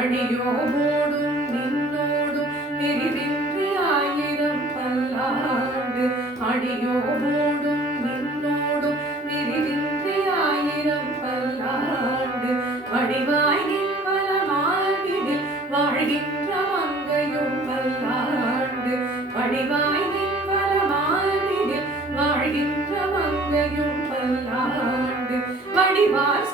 அடியோடும் நின்னோடும் பிரிவின்றி ஆயிரம் பல்லாண்டு அடியோடும் நின்னோடும் பிரிவின்றி ஆயிரம் பல்லாண்டு வடிவாய் நின்பலமாகிடில் வாழ்கின்ற மங்கையும் பல்லாண்டு வடிவாய் நின்பலமாகிடில் வாழ்கின்ற மங்கையும் பல்லாண்டு வடிவார்